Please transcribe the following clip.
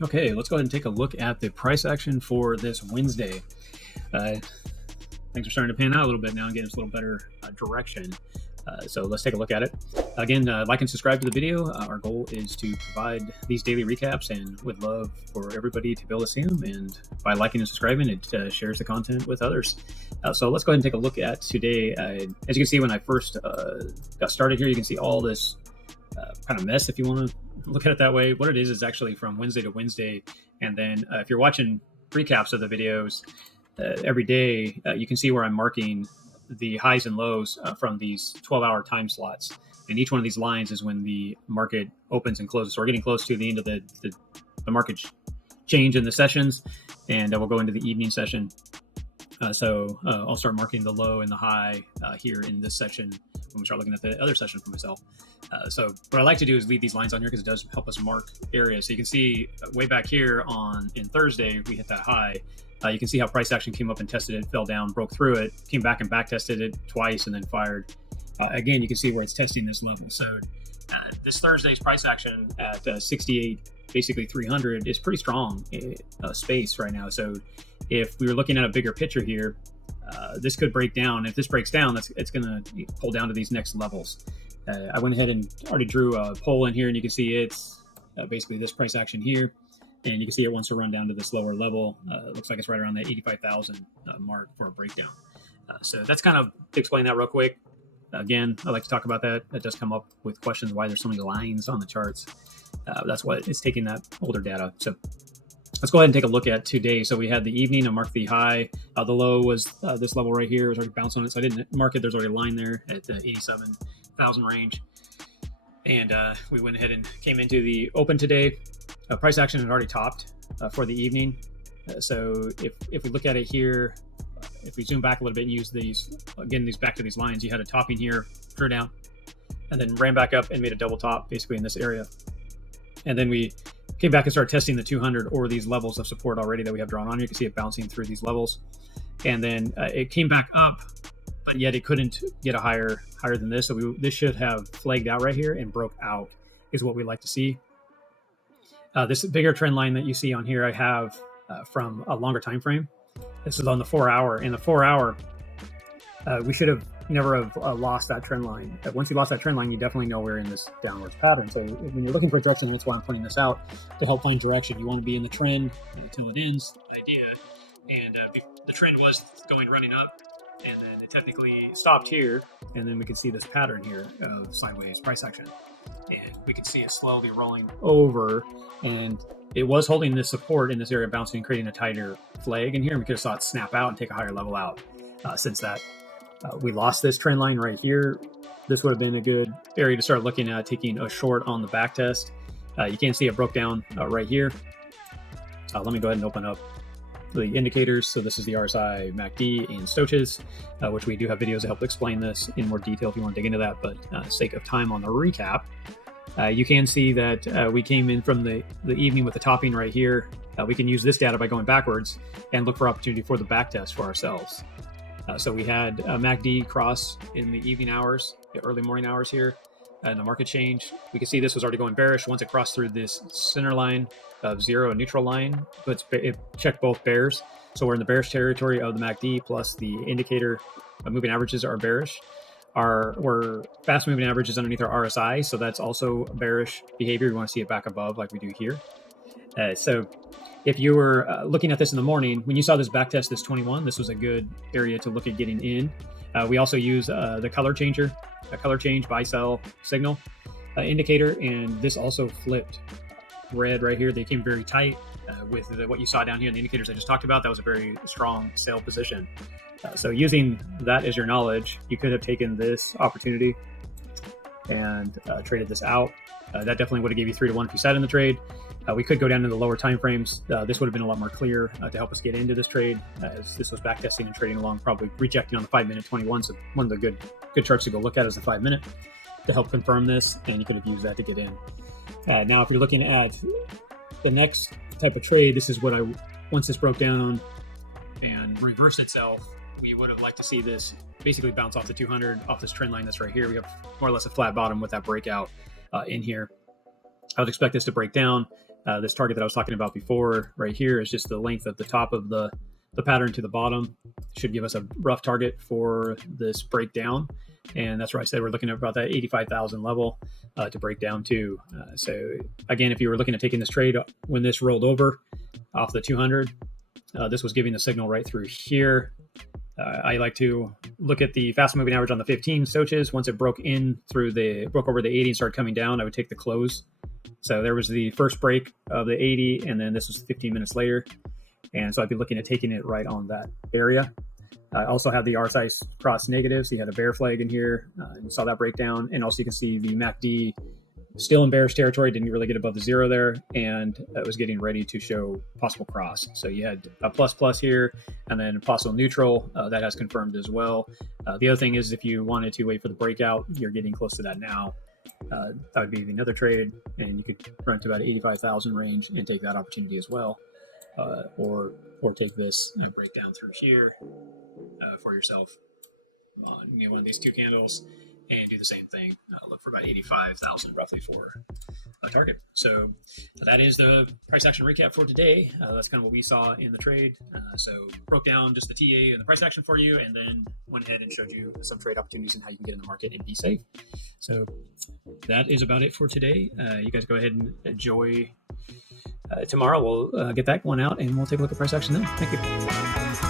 Okay, let's go ahead and take a look at the price action for this Wednesday. Uh, Things are starting to pan out a little bit now and getting us a little better direction. So let's take a look at it. Again, like and subscribe to the video. Our goal is to provide these daily recaps and would love for everybody to be able to see them. And by liking and subscribing, it shares the content with others. So let's go ahead and take a look at today. As you can see, when I first got started here, you can see all this kind of mess, if you want to look at it that way. What it is actually from Wednesday to Wednesday. And then if you're watching recaps of the videos every day, you can see where I'm marking the highs and lows from these 12-hour time slots. And each one of these lines is when the market opens and closes. So we're getting close to the end of the market change in the sessions, and we'll go into the evening session. So I'll start marking the low and the high here in this section when we start looking at the other session for myself. So what I like to do is leave these lines on here because it does help us mark areas. So you can see way back here in Thursday, we hit that high. You can see how price action came up and tested it, fell down, broke through it, came back and back tested it twice, and then fired. Again, you can see where it's testing this level. So this Thursday's price action at 68, basically 300, is pretty strong space right now. So if we were looking at a bigger picture here, this could break down. If this breaks down, it's going to pull down to these next levels. I went ahead and already drew a pole in here, and you can see it's basically this price action here. And you can see it wants to run down to this lower level. It looks like it's right around the 85,000 mark for a breakdown. So that's kind of to explain that real quick. Again, I like to talk about that. That does come up with questions why there's so many lines on the charts. That's why it's taking that older data. So let's go ahead and take a look at today. So we had the evening. I marked the high. The low was this level right here. It was already bounced on it, so I didn't mark it. There's already a line there at the 87,000 range. And we went ahead and came into the open today. Price action had already topped for the evening. So if we look at it here, if we zoom back a little bit and use these back to these lines, you had a topping here, drew down, and then ran back up and made a double top basically in this area. And then we came back and started testing the 200 or these levels of support already that we have drawn on. You can see it bouncing through these levels. And then it came back up, but yet it couldn't get a higher than this. So this should have flagged out right here and broke out is what we like to see. This bigger trend line that you see on here, I have from a longer time frame. This is on the 4-hour. In the 4-hour, we should have never have lost that trend line. Once you lost that trend line, you definitely know we're in this downwards pattern. So when you're looking for direction, that's why I'm pointing this out to help find direction. You want to be in the trend until it ends, idea. And the trend was running up, and then it technically stopped here, and then we can see this pattern here of sideways price action. And we can see it slowly rolling over, and it was holding this support in this area, bouncing and creating a tighter flag in here, and we could have saw it snap out and take a higher level out. Since that, we lost this trend line right here. This would have been a good area to start looking at taking a short on the back test. You can see it broke down right here. Let me go ahead and open up the indicators. So this is the RSI, MACD, and stochas, which we do have videos to help explain this in more detail if you want to dig into that. But sake of time on the recap, you can see that we came in from the evening with the topping right here. We can use this data by going backwards and look for opportunity for the back test for ourselves. So we had a MACD cross in the evening hours, the early morning hours here, and the market change. We can see this was already going bearish. Once it crossed through this center line of zero, a neutral line, but it checked both bears. So we're in the bearish territory of the MACD, plus the indicator moving averages are bearish. We're fast moving averages underneath our RSI, so that's also bearish behavior. We want to see it back above like we do here. So if you were looking at this in the morning, when you saw this back test, this 21, this was a good area to look at getting in. We also use the color changer, a color change buy sell signal indicator, and this also flipped red right here. They came very tight with what you saw down here in the indicators I just talked about. That was a very strong sale position. So using that as your knowledge, you could have taken this opportunity and traded this out. That definitely would have gave you 3 to 1 if you sat in the trade. We could go down to the lower time frames. This would have been a lot more clear to help us get into this trade, as this was backtesting and trading along, probably rejecting on the 5-minute 21. So one of the good charts to go look at is the 5-minute to help confirm this, and you could have used that to get in. Now, if you're looking at the next type of trade, this is what once this broke down and reversed itself, we would have liked to see this basically bounce off the 200, off this trend line that's right here. We have more or less a flat bottom with that breakout in here. I would expect this to break down This target that I was talking about before right here is just the length at the top of the pattern to the bottom. Should give us a rough target for this breakdown. And that's where I said we're looking at about that 85,000 level to break down to. So again, if you were looking at taking this trade when this rolled over off the 200, this was giving the signal right through here. I like to look at the fast moving average on the 15 stoches. Once it broke over the 80 and started coming down, I would take the close. So there was the first break of the 80, and then this was 15 minutes later. And so I'd be looking at taking it right on that area. I also had the RSI cross negative, so you had a bear flag in here. You saw that breakdown. And also you can see the MACD still in bearish territory, didn't really get above the zero there, and it was getting ready to show possible cross. So you had a plus here, and then possible neutral. That has confirmed as well. The other thing is if you wanted to wait for the breakout, you're getting close to that now. That would be another trade, and you could run to about 85,000 range and take that opportunity as well. Or take this breakdown through here for yourself on one of these two candles and do the same thing. Look for about 85,000 roughly for a target. So that is the price action recap for today. That's kind of what we saw in the trade. So broke down just the TA and the price action for you, and then went ahead and showed you some trade opportunities and how you can get in the market and be safe. So that is about it for today. You guys go ahead and enjoy. Tomorrow we'll get that one out and we'll take a look at price action then. Thank you.